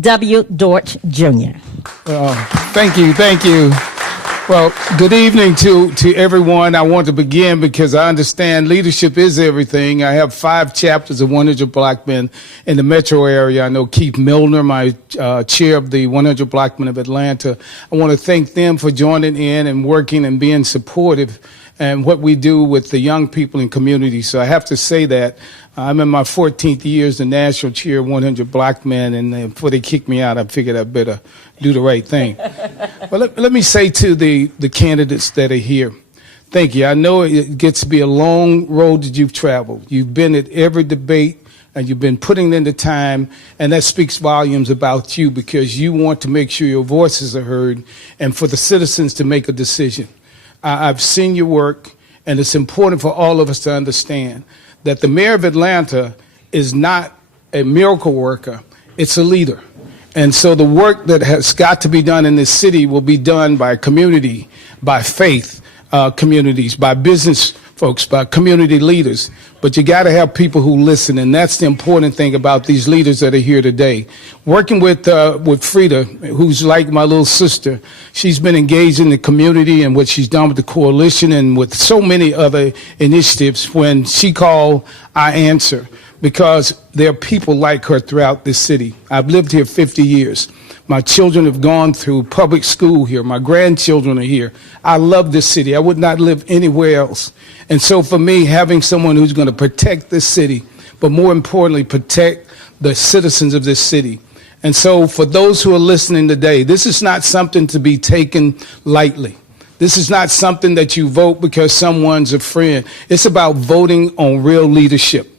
W. Dortch, Jr. Thank you. Well, good evening to everyone. I want to begin because I understand leadership is everything. I have 5 chapters of 100 Black Men in the metro area. I know Keith Milner, my chair of the 100 Black Men of Atlanta. I want to thank them for joining in and working and being supportive and what we do with the young people in community. So I have to say that I'm in my 14th year as the national chair of 100 Black Men, and before they kick me out, I figured I better do the right thing. But let me say to the candidates that are here, thank you. I know it gets to be a long road that you've traveled. You've been at every debate, and you've been putting in the time, and that speaks volumes about you because you want to make sure your voices are heard and for the citizens to make a decision. I've seen your work, and it's important for all of us to understand that the mayor of Atlanta is not a miracle worker, it's a leader. And so the work that has got to be done in this city will be done by community, by faith communities, by business folks, by community leaders. But you got to have people who listen, and that's the important thing about these leaders that are here today. Working with Frida, who's like my little sister, she's been engaged in the community and what she's done with the coalition and with so many other initiatives. When she called, I answer, because there are people like her throughout this city. I've lived here 50 years. My children have gone through public school here. My grandchildren are here. I love this city. I would not live anywhere else. And so for me, having someone who's going to protect this city, but more importantly, protect the citizens of this city. And so for those who are listening today, this is not something to be taken lightly. This is not something that you vote because someone's a friend. It's about voting on real leadership.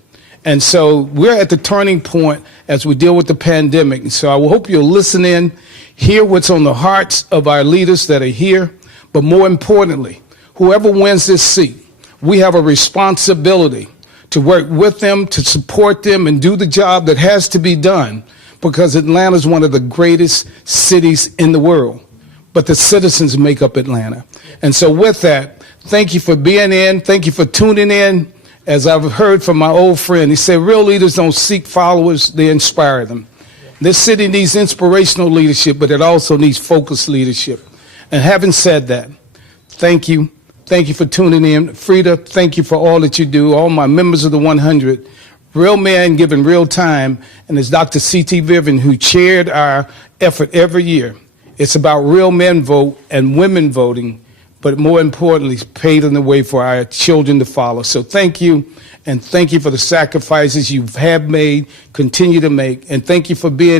And so we're at the turning point as we deal with the pandemic. And so I hope you'll listen in, hear what's on the hearts of our leaders that are here. But more importantly, whoever wins this seat, we have a responsibility to work with them, to support them, and do the job that has to be done, because Atlanta is one of the greatest cities in the world. But the citizens make up Atlanta. And so with that, thank you for being in. Thank you for tuning in. As I've heard from my old friend, he said, real leaders don't seek followers, they inspire them. This city needs inspirational leadership, but it also needs focused leadership. And having said that, thank you. Thank you for tuning in. Frida, thank you for all that you do. All my members of the 100, real men given real time. And it's Dr. C.T. Vivian who chaired our effort every year. It's about real men vote and women voting, but more importantly, paving the way for our children to follow. So thank you, and thank you for the sacrifices you have made, continue to make, and thank you for being